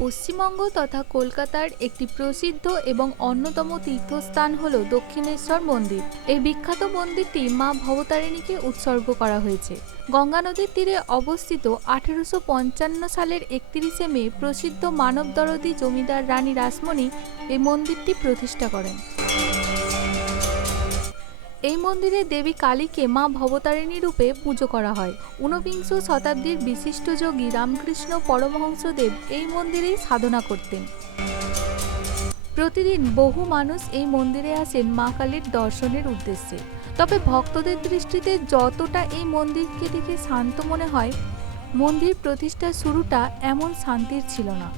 পশ্চিমবঙ্গ তথা কলকাতার একটি প্রসিদ্ধ এবং অন্যতম তীর্থস্থান হল দক্ষিণেশ্বর মন্দির। এই বিখ্যাত মন্দিরটি মা ভবতারিণীকে উৎসর্গ করা হয়েছে। গঙ্গা নদীর তীরে অবস্থিত 1855 সালের 31শে মে প্রসিদ্ধ মানবদরদী জমিদার রানী রাসমণি এই মন্দিরটি প্রতিষ্ঠা করেন। এই মন্দিরে দেবী কালীকে মা ভবতারিণী রূপে পুজো করা হয়। ঊনবিংশ শতাব্দীর বিশিষ্ট যোগী রামকৃষ্ণ পরমহংসদেব এই মন্দিরেই সাধনা করতেন। প্রতিদিন বহু মানুষ এই মন্দিরে আসেন মা কালীর দর্শনের উদ্দেশ্যে। তবে ভক্তদের দৃষ্টিতে যতটা এই মন্দিরকে দেখে শান্ত মনে হয়, মন্দির প্রতিষ্ঠার শুরুটা এমন শান্তির ছিল না।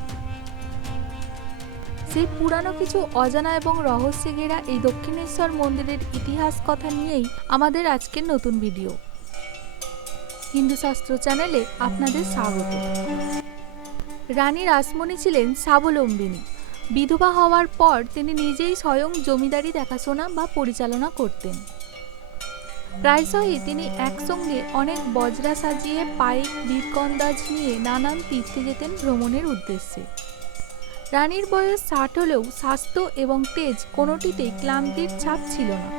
সেই পুরানো কিছু অজানা এবং রহস্যে ঘেরা এই দক্ষিণেশ্বর মন্দিরের ইতিহাস কথা নিয়েই আমাদের আজকের নতুন ভিডিও। হিন্দু শাস্ত্র চ্যানেলে আপনাদের স্বাগত। রানী রাসমণি ছিলেন স্বাবলম্বিনী। বিধবা হওয়ার পর তিনি নিজেই স্বয়ং জমিদারি দেখাশোনা বা পরিচালনা করতেন। প্রায়শই তিনি একসঙ্গে অনেক বজরা সাজিয়ে পাইক বীরকন্দাজ নিয়ে নানান তীর্থে যেতেন ভ্রমণের উদ্দেশ্যে। রানীর বয়স 60 হলেও স্বাস্থ্য এবং তেজ কোনোটিতেই ক্লান্তির ছাপ ছিল না।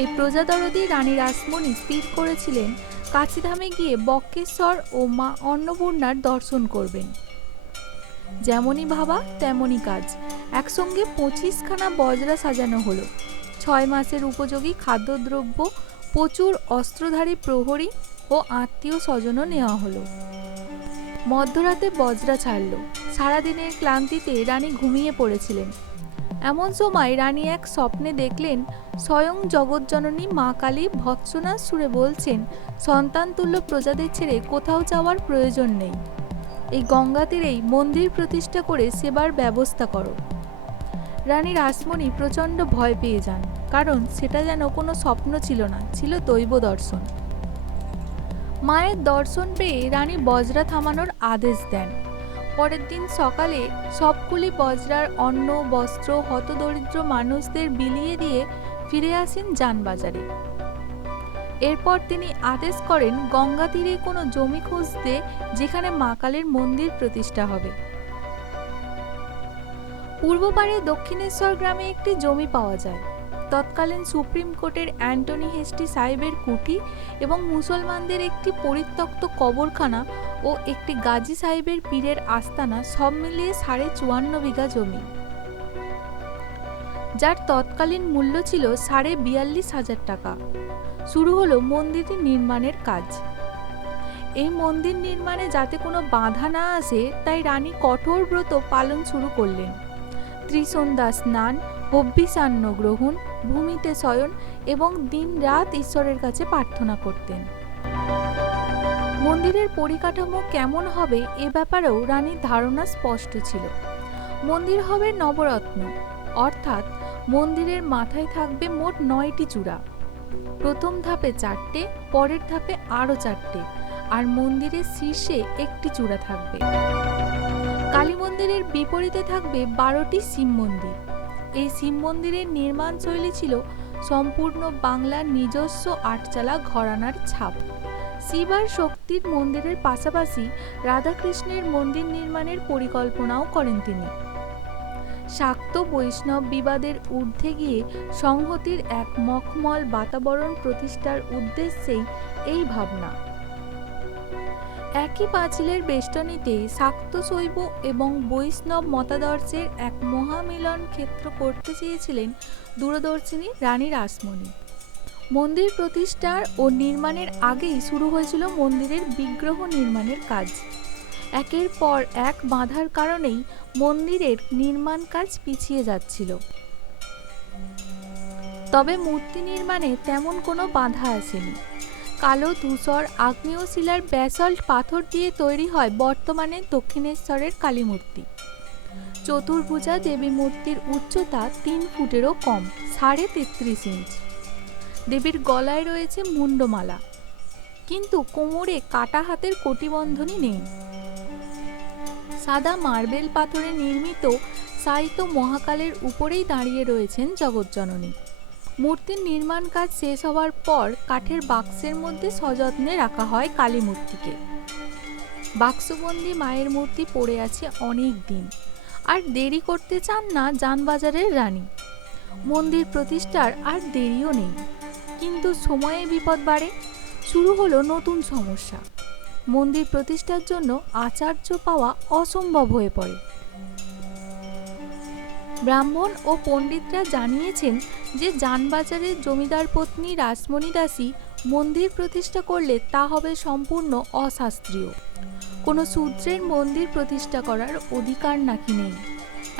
এই প্রজাদরদী রানী রাসমণি স্থির করেছিলেন কাশীধামে গিয়ে বক্রেশ্বর ও মা অন্নপূর্ণার দর্শন করবেন। যেমনই ভাবা তেমনই কাজ। একসঙ্গে 25খানা বজরা সাজানো হলো। 6 মাসের উপযোগী খাদ্যদ্রব্য, প্রচুর অস্ত্রধারী প্রহরী ও আত্মীয় স্বজনও নেওয়া হলো। মধ্যরাতে বজরা ছাড়ল। সারাদিনের ক্লান্তিতে রানী ঘুমিয়ে পড়েছিলেন। এমন সময় রানী এক স্বপ্নে দেখলেন স্বয়ং জগৎজননী মা কালী ভৎসনার সুরে বলছেন, সন্তানতুল্য প্রজাদের ছেড়ে কোথাও যাওয়ার প্রয়োজন নেই। এই গঙ্গা তীরেই মন্দির প্রতিষ্ঠা করে সেবার ব্যবস্থা করো। রানী রাসমণি প্রচণ্ড ভয় পেয়ে যান, কারণ সেটা যেন কোনো স্বপ্ন ছিল না, ছিল দৈব দর্শন। মায়ের দর্শন পেয়ে রানী বজরা থামানোর আদেশ দেন। পরের দিন সকালে সবগুলি বজরার অন্ন বস্ত্র হতদরিদ্র মানুষদের বিলিয়ে দিয়ে ফিরে আসেন যানবাজারে। এরপর তিনি আদেশ করেন গঙ্গা তীরে কোনো জমি খুঁজতে, যেখানে মা কালীর মন্দির প্রতিষ্ঠা হবে। পূর্বপারে দক্ষিণেশ্বর গ্রামে একটি জমি পাওয়া যায়। তৎকালীন সুপ্রিম কোর্টের অ্যান্টনি হেস্টি সাহেবের কুঠি এবং মুসলমানদের একটি পরিত্যক্ত কবরখানা ও একটি গাজী সাহেবের পীরের আস্তানা সব মিলিয়ে 54.5 বিঘা জমি, যার তৎকালীন মূল্য ছিল 42,500 টাকা। শুরু হলো মন্দিরটি নির্মাণের কাজ। এই মন্দির নির্মাণে যাতে কোনো বাধা না আসে, তাই রানী কঠোর ব্রত পালন শুরু করলেন। ত্রিসন্ধ্যা স্নান, অভ্যিসান্ন গ্রহণ, ভূমিতে শয়ন এবং দিন রাত ঈশ্বরের কাছে প্রার্থনা করতেন। মন্দিরের পরিকাঠামো কেমন হবে এ ব্যাপারেও রানীর ধারণা স্পষ্ট ছিল। মন্দির হবে নবরত্ন, অর্থাৎ মন্দিরের মাথায় থাকবে মোট 9টি চূড়া। প্রথম ধাপে 4টে, পরের ধাপে আরও 4টে, আর মন্দিরের শীর্ষে একটি চূড়া থাকবে। কালী মন্দিরের বিপরীতে থাকবে 12টি শিব মন্দির। এই শিব মন্দিরের নির্মাণ শৈলী ছিল সম্পূর্ণ বাংলার নিজস্ব আটচালা ঘরানার ছাপ। শিব আর শক্তির মন্দিরের পাশাপাশি রাধাকৃষ্ণের মন্দির নির্মাণের পরিকল্পনাও করেন তিনি। শাক্ত বৈষ্ণব বিবাদের ঊর্ধ্বে গিয়ে সংহতির এক মখমল বাতাবরণ প্রতিষ্ঠার উদ্দেশ্যেই এই ভাবনা। একই পাঁচিলের বেষ্টনীতে শাক্ত শৈব এবং বৈষ্ণব মতাদর্শের এক মহামিলন ক্ষেত্র করতে চেয়েছিলেন দূরদর্শিনী রানী রাসমণি। মন্দির প্রতিষ্ঠার ও নির্মাণের আগেই শুরু হয়েছিল মন্দিরের বিগ্রহ নির্মাণের কাজ। একের পর এক বাধার কারণেই মন্দিরের নির্মাণ কাজ পিছিয়ে যাচ্ছিল। তবে মূর্তি নির্মাণে তেমন কোনো বাধা আসেনি। কালো ধূসর আগ্নেয় শিলার ব্যাসল্ট পাথর দিয়ে তৈরি হয় বর্তমানে দক্ষিণেশ্বরের কালী মূর্তি। চতুর্ভুজা দেবী মূর্তির উচ্চতা 3 ফুটেরও কম, 33.5 ইঞ্চ। দেবীর গলায় রয়েছে মুন্ডমালা, কিন্তু কোমরে কাটা হাতের কটিবন্ধনী নেই। সাদা মার্বেল পাথরে নির্মিত সাইত মহাকালের উপরেই দাঁড়িয়ে রয়েছেন জগৎজননী। মূর্তির নির্মাণ কাজ শেষ হওয়ার পর কাঠের বাক্সের মধ্যে সযত্নে রাখা হয় কালী মূর্তিকে। বাক্সবন্দি মায়ের মূর্তি পড়ে আছে অনেক দিন, আর দেরি করতে চান না জানবাজারের রানী। মন্দির প্রতিষ্ঠার আর দেরিও নেই, কিন্তু সময়ে বিপদ বাড়ে। শুরু হলো নতুন সমস্যা। মন্দির প্রতিষ্ঠার জন্য আচার্য পাওয়া অসম্ভব হয়ে পড়ে। ব্রাহ্মণ ও পণ্ডিতরা জানিয়েছেন যে জানবাজারের জমিদার পত্নী রাসমণি দাসী মন্দির প্রতিষ্ঠা করলে তা হবে সম্পূর্ণ অশাস্ত্রীয়। কোনো শূদ্রের মন্দির প্রতিষ্ঠা করার অধিকার নাকি নেই।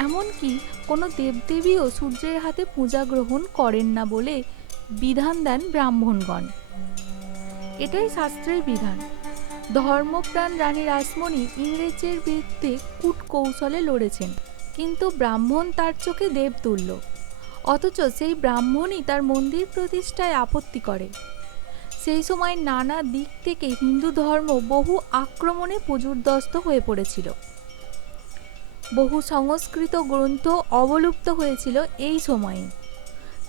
এমনকি কোনো দেবদেবীও শূদ্রের হাতে পূজা গ্রহণ করেন না বলে বিধান দেন ব্রাহ্মণগণ। এটাই শাস্ত্রের বিধান। ধর্মপ্রাণ রানী রাসমণি ইংরেজের বিরুদ্ধে কূটকৌশলে লড়েছেন, কিন্তু ব্রাহ্মণ তার চোখে দেবতুল্য। অথচ সেই ব্রাহ্মণই তার মন্দির প্রতিষ্ঠায় আপত্তি করে। সেই সময় নানা দিক থেকে হিন্দু ধর্ম বহু আক্রমণে পর্যুদস্ত হয়ে পড়েছিল। বহু সংস্কৃত গ্রন্থ অবলুপ্ত হয়েছিল এই সময়ে।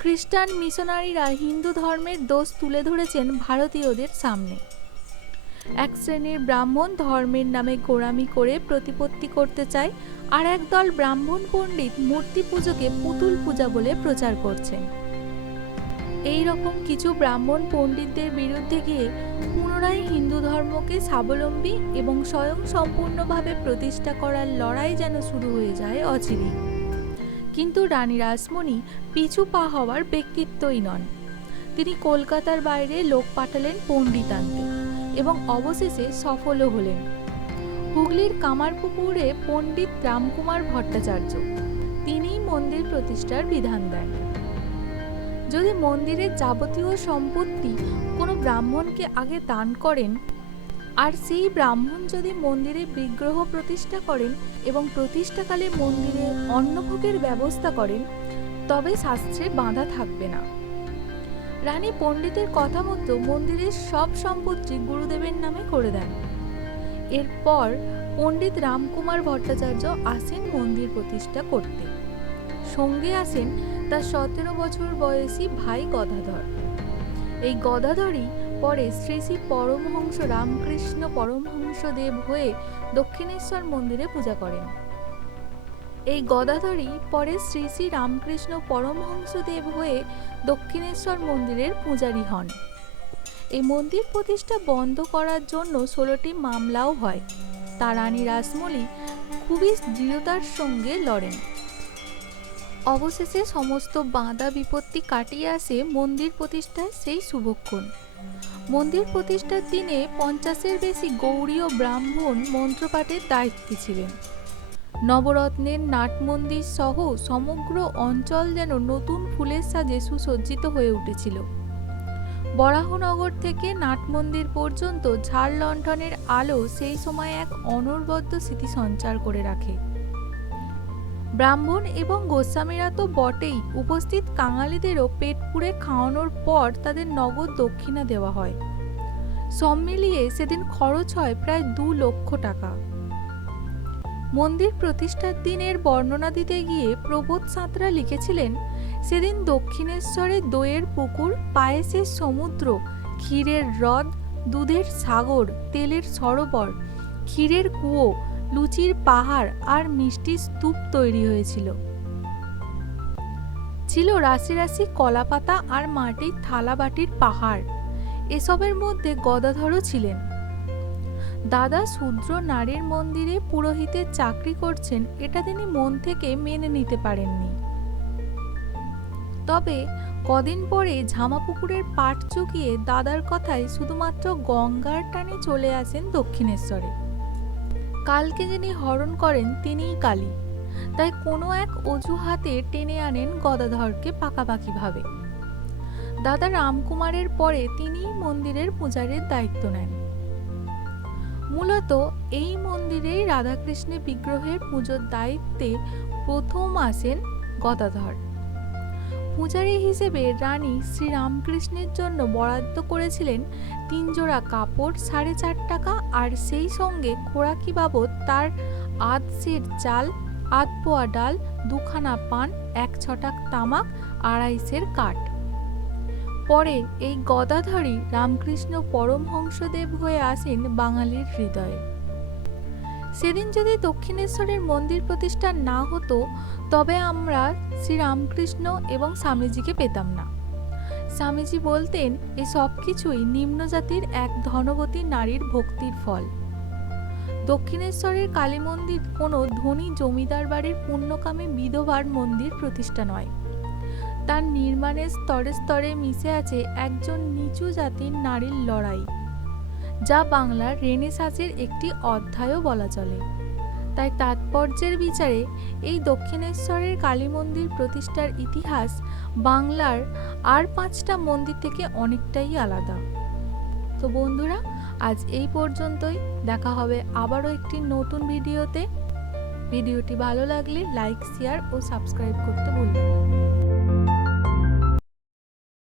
খ্রিস্টান মিশনারিরা হিন্দু ধর্মের দোষ তুলে ধরেছেন ভারতীয়দের সামনে। এক শ্রেণীর ব্রাহ্মণ ধর্মের নামে গোঁড়ামি করে প্রতিপত্তি করতে চায়, আর একদল ব্রাহ্মণ পণ্ডিত মূর্তি পুজোকে পুতুল পূজা বলে প্রচার করছেন। এই রকম কিছু ব্রাহ্মণ পণ্ডিতদের বিরুদ্ধে গিয়ে পুনরায় হিন্দু ধর্মকে স্বাবলম্বী এবং স্বয়ং সম্পূর্ণভাবে প্রতিষ্ঠা করার লড়াই যেন শুরু হয়ে যায় অচিরেই। কিন্তু রানী রাসমণি পিছু পা হওয়ার ব্যক্তিত্বই নন। তিনি কলকাতার বাইরে লোক পাঠালেন পণ্ডিত আনতে, এবং অবশেষে সফলও হলেন। হুগলির কামারপুকুরে পণ্ডিত রামকুমার ভট্টাচার্য, তিনিই মন্দির প্রতিষ্ঠার বিধান দেন। যদি মন্দিরের যাবতীয় সম্পত্তি কোনো ব্রাহ্মণকে আগে দান করেন, আর সেই ব্রাহ্মণ যদি মন্দিরে বিগ্রহ প্রতিষ্ঠা করেন এবং প্রতিষ্ঠাকালে মন্দিরে অন্নভোগের ব্যবস্থা করেন, তবে শাস্ত্রে বাধা থাকবে না। রানী পণ্ডিতের কথা মতো মন্দিরের সব সম্পত্তি গুরুদেবের নামে করে দেন। এরপর পণ্ডিত রামকুমার ভট্টাচার্য আসেন মন্দির প্রতিষ্ঠা করতে। সঙ্গে আসেন তার 17 বছর বয়সী ভাই গদাধর। এই গদাধরই পরে শ্রী শ্রী পরমহংস রামকৃষ্ণ পরমহংসদেব হয়ে দক্ষিণেশ্বর মন্দিরে পূজা করেন। এই গদাধরই পরে শ্রী শ্রী রামকৃষ্ণ পরমহংসদেব হয়ে দক্ষিণেশ্বর মন্দিরের পূজারী হন। এই মন্দির প্রতিষ্ঠা বন্ধ করার জন্য 16টি মামলাও হয়। তা রানী রাসমণি খুবই দৃঢ়তার সঙ্গে লড়েন। অবশেষে সমস্ত বাধা বিপত্তি কাটিয়ে আসে মন্দির প্রতিষ্ঠার সেই শুভক্ষণ। মন্দির প্রতিষ্ঠার দিনে 50-এর বেশি গৌড়ীয় ব্রাহ্মণ মন্ত্রপাঠের দায়িত্বে ছিলেন। নবরত্নের নাটমন্দির সহ সমগ্র অঞ্চল যেন নতুন ফুলের সাজে সুসজ্জিত হয়ে উঠেছিল। বরাহনগর থেকে নাটমন্দির পর্যন্ত ঝাড় লণ্ঠনের আলো সেই সময় এক অনবদ্য স্মৃতি সঞ্চার করে রাখে। ব্রাহ্মণ এবং গোস্বামীরা তো বটেই, উপস্থিত কাঙালিদেরও পেট পুড়ে খাওয়ানোর পর তাদের নগদ দক্ষিণা দেওয়া হয়। সব মিলিয়ে সেদিন খরচ হয় প্রায় 2 লক্ষ টাকা। মন্দির প্রতিষ্ঠার দিনের বর্ণনা দিতে গিয়ে প্রবোধ সাঁতরা লিখেছিলেন, সেদিন দক্ষিণেশ্বরে দইয়ের পুকুর, পায়েসের সমুদ্র, ক্ষীরের হ্রদ, দুধের সাগর, তেলের সরোবর, ক্ষীরের কুয়ো, লুচির পাহাড় আর মিষ্টির স্তূপ তৈরি হয়েছিল। ছিল রাশি রাশি কলাপাতা আর মাটির থালা বাটির পাহাড়। এসবের মধ্যে গদাধরও ছিলেন। দাদা শূদ্র নারীর মন্দিরে পুরোহিতের চাকরি করছেন, এটা তিনি মন থেকে মেনে নিতে পারেননি। তবে কদিন পরে ঝামাপুকুরের পাট চুকিয়ে দাদার কথায় শুধুমাত্র গঙ্গার টানে চলে আসেন দক্ষিণেশ্বরে। কালকে যিনি হরণ করেন তিনিই কালী, তাই কোনো এক অজুহাতে টেনে আনেন গদাধরকে পাকাপাকিভাবে। দাদা রামকুমারের পরে তিনিই মন্দিরের পূজারীর দায়িত্ব নেন। মূলত এই মন্দিরেই রাধাকৃষ্ণের বিগ্রহের পুজোর দায়িত্বে প্রথম আসেন গদাধর। পূজারী হিসেবে রানী শ্রীরামকৃষ্ণের জন্য বরাদ্দ করেছিলেন 3 জোড়া কাপড়, 4.5 টাকা, আর সেই সঙ্গে খোরাকি বাবদ তার 1 সের চাল, 1 পোয়া ডাল, 2 খানা পান, 1 ছটাক তামাক, 2.5 সের কাঠ। পরে এই গদাধরই রামকৃষ্ণ পরমহংসদেব হয়ে আসেন বাঙালির হৃদয়ে। সেদিন যদি দক্ষিণেশ্বরের মন্দির প্রতিষ্ঠা না হতো তবে আমরা শ্রীরামকৃষ্ণ এবং স্বামীজিকে পেতাম না। স্বামীজি বলতেন এই সব কিছুই নিম্নজাতির এক ধনবতী নারীর ভক্তির ফল। দক্ষিণেশ্বরের কালী মন্দির কোনো ধনী জমিদার বাড়ির পুণ্যকামী বিধবার মন্দির প্রতিষ্ঠা নয়। তার নির্মাণের স্তরে স্তরে মিশে আছে একজন নিচু জাতির নারীর লড়াই, যা বাংলার রেনেসাঁসের একটি অধ্যায়ও বলা চলে। তাই তাৎপর্যের বিচারে এই দক্ষিণেশ্বরের কালী মন্দির প্রতিষ্ঠার ইতিহাস বাংলার আর 5টা মন্দির থেকে অনেকটাই আলাদা। তো বন্ধুরা, আজ এই পর্যন্তই। দেখা হবে আবারও একটি নতুন ভিডিওতে। ভিডিওটি ভালো লাগলে লাইক, শেয়ার ও সাবস্ক্রাইব করতে ভুলবেন না।